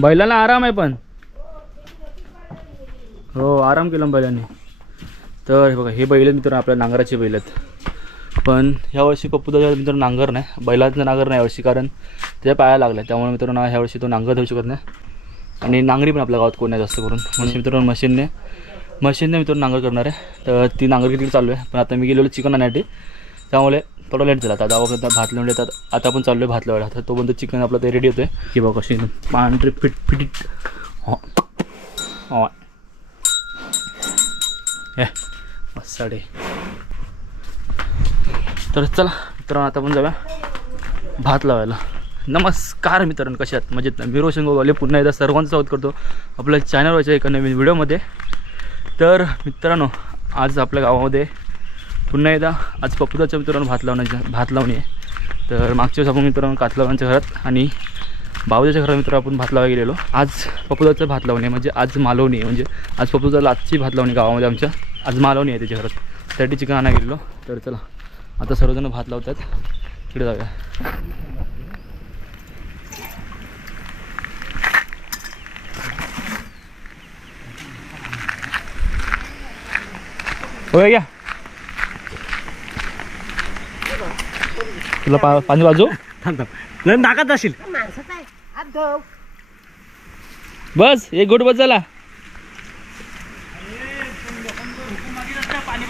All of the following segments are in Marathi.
बैलाला आराम आहे पण. हो आराम केला बैलांनी. तर हे बघा हे बैल मित्र आपल्या नांगराचे बैल आहेत. पण ह्या वर्षी पप्पूदाच्या मित्र नांगर नाही बैलाचं नांगर नाही यावर्षी कारण त्याच्या पाया लागला त्यामुळे मित्रांनो ह्या वर्षी तो नांगर देऊ शकत नाही. आणि नांगरी पण आपल्या गावात कोण नाही जास्त करून. म्हणजे मित्रांनो मशीनने मशीनने मित्रांनो नांगर करणार आहे. तर ती नांगर किती चालू आहे. पण आता मी गेलेलो चिकन आणण्यासाठी. त्यामुळे थोडं लेट झाला. आता गावाकडे भात लावून येतात आता आपण चाललो आहे भात लावायला आता तोपर्यंत चिकन आपलं ते रेडी होतं आहे की बघा कशी पांढरी फिट फिटीट हो. हो. तर चला मित्रांनो आता आपण जाऊया भात लावायला. नमस्कार मित्रांनो कशा आहात? मजेत मी रोशन गोगावले. पुन्हा एकदा सर्वांचं स्वागत करतो आपल्या चॅनलवरच्या एका नवीन व्हिडिओमध्ये तर मित्रांनो आज आपल्या गावामध्ये पुन्हा एकदा आज पप्पुदाच्या मित्रांनो भात लावण्याच्या भात लावणी आहे. तर मागच्या वेळेस आपण मित्रांनो कातलावांच्या घरात आणि बावजाच्या घरात मित्र आपण भात लावायला गेलेलो. आज पप्पूदाचं भात लावणी आहे म्हणजे आज मालवणी आहे. म्हणजे आज पप्पुदाला आजची भात लावणी गावामध्ये आमच्या आज मालवणी आहे त्याच्या घरात. त्यासाठी चिकन आणा गेलेलो. तर चला आता सर्वजण भात लावतात तिकडे जाऊया. होय या. तुला पा पाणी बाजू नाही नाकात असेल बस एक गोट बस झाला.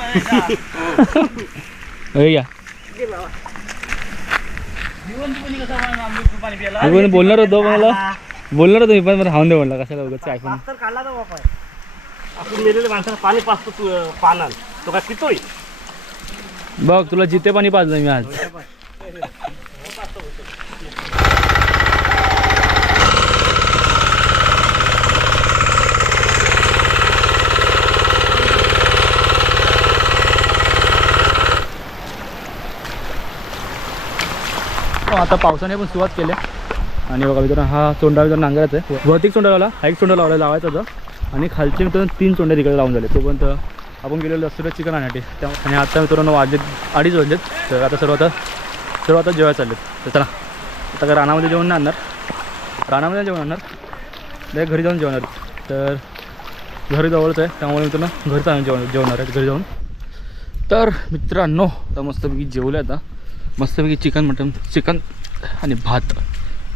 मी पण बोलणार होतो पण मला. बोलणार होतो मी पण मला हाऊन दे म्हणला. कशाला उगाच आयफोन तर काढला तो बापा आपण मेलेल्या माणसाला पाणी पाचतो तू पानाल. तो काय पितोय? बघ तुला जिते पाणी पाजलं मी आज. हो, आता पावसाने पण सुरुवात केली. आणि बघा मित्रांनो हा चोंडा मित्रांनो नांगराचा आहे. वरती चोंडा लावला हा एक चोंडा लावला लावायचा होता आणि खालचे मित्रांनो तीन चोंडे तिकडे लावून झाले. तोपर्यंत आपण गेलेलो असतो चिकन आणण्यासाठी त्या आणि आता मित्रांनो वाजलेत अडीच वाजलेत. तर आता सर्व आता सर्व आता जेवायला चाललेत. तर चला आता काय रानामध्ये जेवण नाही आणणार. रानामध्ये जेवण आणणार. डायरेक्ट घरी जाऊन जेवणार तर घरी जवळच आहे. त्यामुळे मित्रांनो घरी जाऊन जेवण जेवणार आहे घरी जाऊन. तर मित्रांनो आता मस्तपैकी जेवलं आता. मस्तपैकी चिकन मटन चिकन आणि भात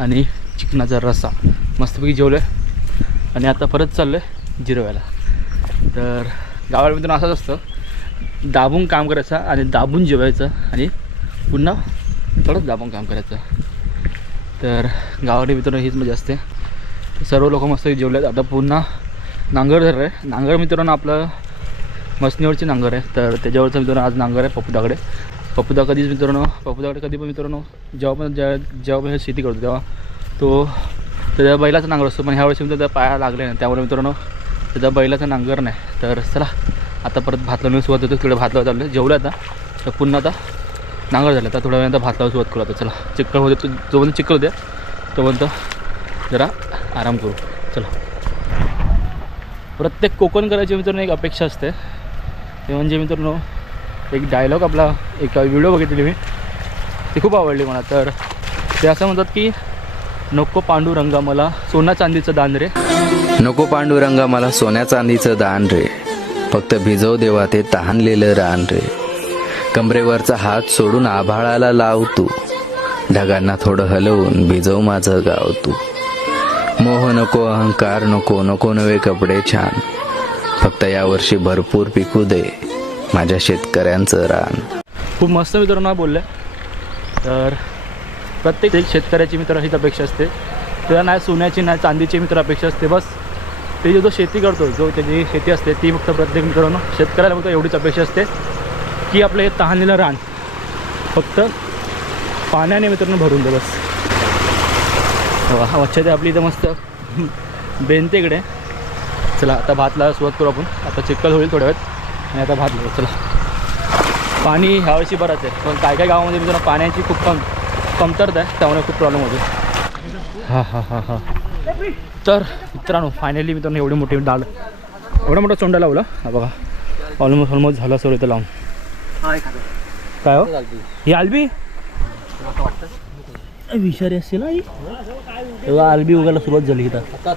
आणि चिकनाचा रसा मस्तपैकी जेवलं आहे आणि आता परत चाललं आहे जिरवायला. तर गावाला मित्रांनो असंच असतं. दाबून काम करायचं आणि दाबून जेवायचं आणि पुन्हा थोडंच दाबून काम करायचं. तर गावाकडे मित्रांनो हीच मजा असते. सर्व लोक मस्त जेवले आता पुन्हा नांगर धरलं आहे नांगर मित्रांनो आपलं मसनीवरची नांगर आहे. तर त्याच्यावरचं मित्रांनो आज नांगर आहे पप्पूदाकडे. पप्पूदा कधीच मित्रांनो पप्पूदाकडे कधी पण मित्रांनो जेव्हा पण ज्या जेव्हा पण शेती करतो तेव्हा तो त्याच्या बैलाचा नांगर असतो. पण ह्या वर्षी त्या पाया लागले नाही. त्यामुळे मित्रांनो त्याचा बैलाचा नांगर नाही. तर चला आता परत भातला मी सुरुवात होतो. तिकडे भातला चाललं जेवलं आता. तर पुन्हा आता नांगर झालं. तर थोड्या वेळानंतर भात लावून सुरुवात करू आता. चला चिक्कल होते तो जोपर्यंत चिक्कल होते तोपर्यंत जरा आराम करू. चला. प्रत्येक कोकण करायची मित्रांनो एक अपेक्षा असते. ते म्हणजे मित्रांनो एक डायलॉग आपला एक व्हिडिओ बघितलेली मी. ती खूप आवडली मला. तर ते असं म्हणतात की नको पांडुरंगा मला सोना चांदीचं दान रे. नको पांडुरंगा मला सोन्या चांदीचं दान रे. फक्त भिजव देवा ते तहानलेलं रान रे. कमरेवरचा हात सोडून आभाळाला लाव तू. ढगांना थोडं हलवून भिजव माझं गाव तू. मोह नको अहंकार नको नको नवे कपडे छान. फक्त यावर्षी भरपूर पिकू दे माझ्या शेतकऱ्यांचं रान. खूप मस्त मित्रांनो बोलले तर प्रत्येक एक शेतकऱ्याची मित्र हीच अपेक्षा असते. त्याला नाही सोन्याची नाही चांदीची मित्र अपेक्षा असते. बस ते जो शेती करतो जो त्याची शेती असते ती फक्त प्रत्येक मित्रांनो शेतकऱ्याला फक्त एवढीच अपेक्षा असते. की आपलं हे तहानलेलं रान. फक्त पाण्याने मित्रांनो भरून दे बस. वा, मच्छा ते आपली इथं मस्त. बेनते इकडे. चला आता भात लावायला सुरुवात करू आपण. आता चिक्कल होईल थोड्या वेळात. आणि आता भात लावू. चला. पाणी ह्यावर्षी बरंच आहे. पण काय काय गावामध्ये मित्रांनो पाण्याची खूप कम कमतरता आहे. त्यामुळे खूप प्रॉब्लेम होतो हां हां हां हां. तर मित्रांनो फायनली मित्रांनो एवढी मोठी डाळ एवढा मोठा चोंडा लावला. हा बघा. ऑलमोस्ट ऑलमोस्ट झाला सर इथं लावून. काय हो? ही आलबी? विषारी असतील आई तेव्हा आलबी उगायला सुरुवात झाली इथं.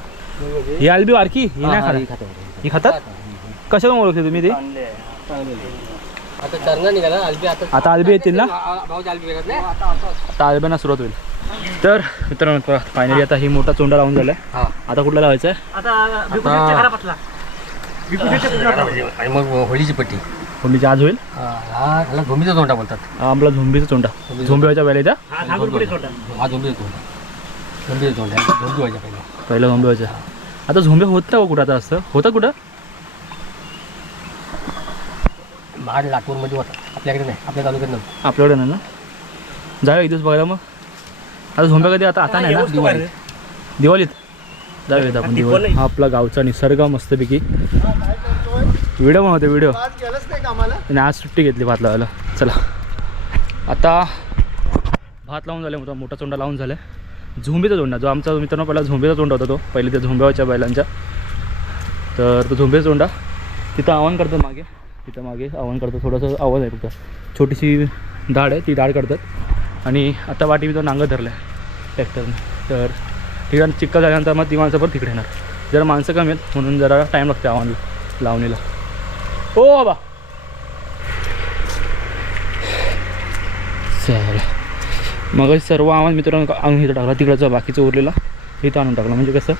ही आलबी वारकी? ही नाही खात ही खातात. कशाला ओळखते तुम्ही ते? आता टर्न निघाला अल्बी आता आता आलबी येतील ना? आता आलब्यांना सुरुवात होईल. तर मित्रांनो फायनली आता ही मोठा चोंडा लावून झालाय. हा. आता कुठला लावायचा आहे? होळीची पट्टी. झोंबीची आज होईल? हा हा ह्याला झोंबीचा तोंडा बोलतात. हा आपला झोंबीचा चोंडा झोंबीवाच्या वेळेला इथं हा सांगून पुढे सोडा हा झोंबीचा तोंडा. झोंबीचा तोंडा झोंबी व्हायच्या पहिला. आता झोंबे होत ना कुठं आता असतं होतं कुठं? महाड लातूरमध्ये होता. आपल्याकडे नाही आपल्या तालुक्यात नव्हतं. आपल्याकडे नाही ना? जाऊया एक दिवस बघायला मग. आता झोंब्या कधी आता आता नाही ना? दिवाळी दिवाळीत? जाऊयात आपण दिवाळी हा आपला गावचा निसर्ग मस्तपैकी. व्हिडिओ बनवते व्हिडिओ. आणि आज सुट्टी घेतली भात लावायला. चला. आता भात लावून झाले मोठा मोठा चोंडा लावून झाला. झोंबीचा चोंडा जो आमचा मित्रांनो पहिला झोंबीचा चोंडा होता तो. पहिले त्या झोंब्याच्या बैलांच्या तर तो झोंबीचा चोंडा तिथं आव्हान करतात मागे. तिथं मागे आव्हान करतात. थोडंसं आवाज आहे फक्त. छोटीशी दाढ आहे ती दाढ करतात. आणि आता वाटी मी तो नांगर धरला आहे ट्रॅक्टरने. तर ठिकाण चिक्का झाल्यानंतर मग ती माणसं पण तिकडे येणार. जरा माणसं कमी आहेत म्हणून जरा टाईम लागते आव्हान लावणीला. ओ बाबा! सर मग सर्व आव्हान मित्रांनो आणून इथं टाकला. तिकडचा बाकीचं उरलेला इथं आणून टाकला. म्हणजे कसं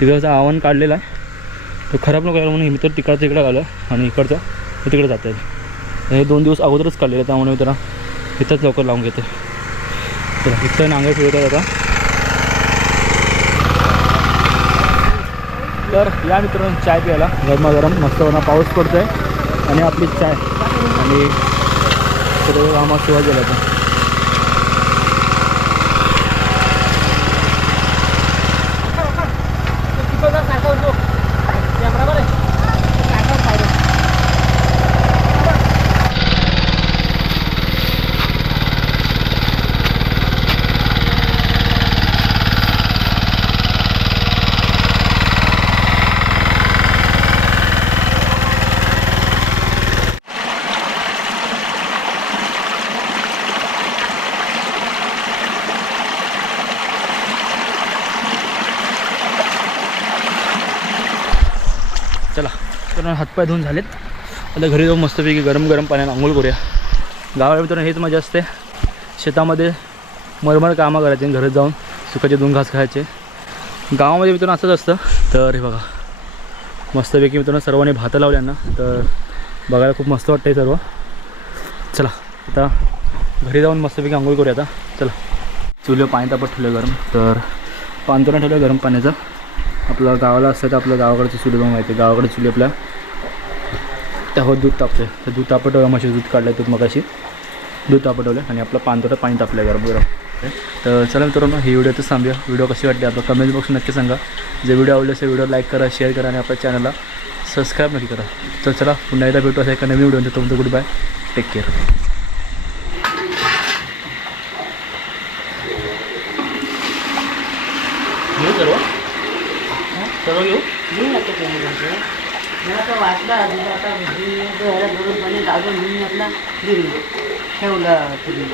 तिकडचं आव्हान काढलेलं आहे. तो खराब नको व्हायला म्हणून मित्र तिकडचं इकडं आलं आणि इकडचं तिकडे जात जातं हे दोन दिवस अगोदरच काढलेलं त्यामुळे मित्र इथंच लवकर लावून घेते चला इथं नांगर फिरवतात आता. तर या मित्रांनो चाय प्यायला. गरमागरम मस्त होणार पाऊस पडतोय. आणि आपली चाय. आणि रामा कामात सुरुवात मित्रांनो तर हातपाय धुवून झालेत. आता घरी जाऊन मस्तपैकी गरम गरम पाण्यानं आंघोळ करूया. गावाला मित्रांनो हेच मजा असते. शेतामध्ये मरमर कामं करायचे आणि घरात जाऊन सुखाचे दोन घास खायचे. गावामध्ये मित्रांनो असंच असतं. तर हे बघा. मस्तपैकी मित्रांनो सर्वांनी भातं लावल्यांना तर बघायला खूप मस्त वाटतं सर्व. चला आता घरी जाऊन मस्तपैकी आंघोळ करूया आता. चला. चुलं पाणी तापत ठेवलं गरम. तर पांतोना ठेवलं गरम पाण्याचं. आपलं गावाला असतं तर आपलं गावाकडचं चुली बघ माहिती आहे. गावाकडे चुली आपल्या त्यावर हो, दूध तापते तर दूध तापटवलं म्हशी दूध काढलं दूध मगाशी. दूध तापटवलं आणि आपलं पानतोटा पाणी तापलं गरम गरम तर चला मित्रांनो ही व्हिडिओ तर सांगूया व्हिडिओ कशी वाटते आपलं कमेंट बॉक्स नक्की सांगा. जे व्हिडिओ आवडले असेल व्हिडिओ लाईक करा शेअर करा आणि आपल्या चॅनलला सबस्क्राईब नक्की करा. तर चला पुन्हा एकदा भेटू असं एका नवीन व्हिडिओ तुमचं गुड बाय टेक केअर घेऊ सर्व सर्व घेऊ मी आता केलं होतं. मला तर वाटलं आधी आता घरी घरात गरम पाणी लागून म्हणून आपला दिली ठेवलं तुम्ही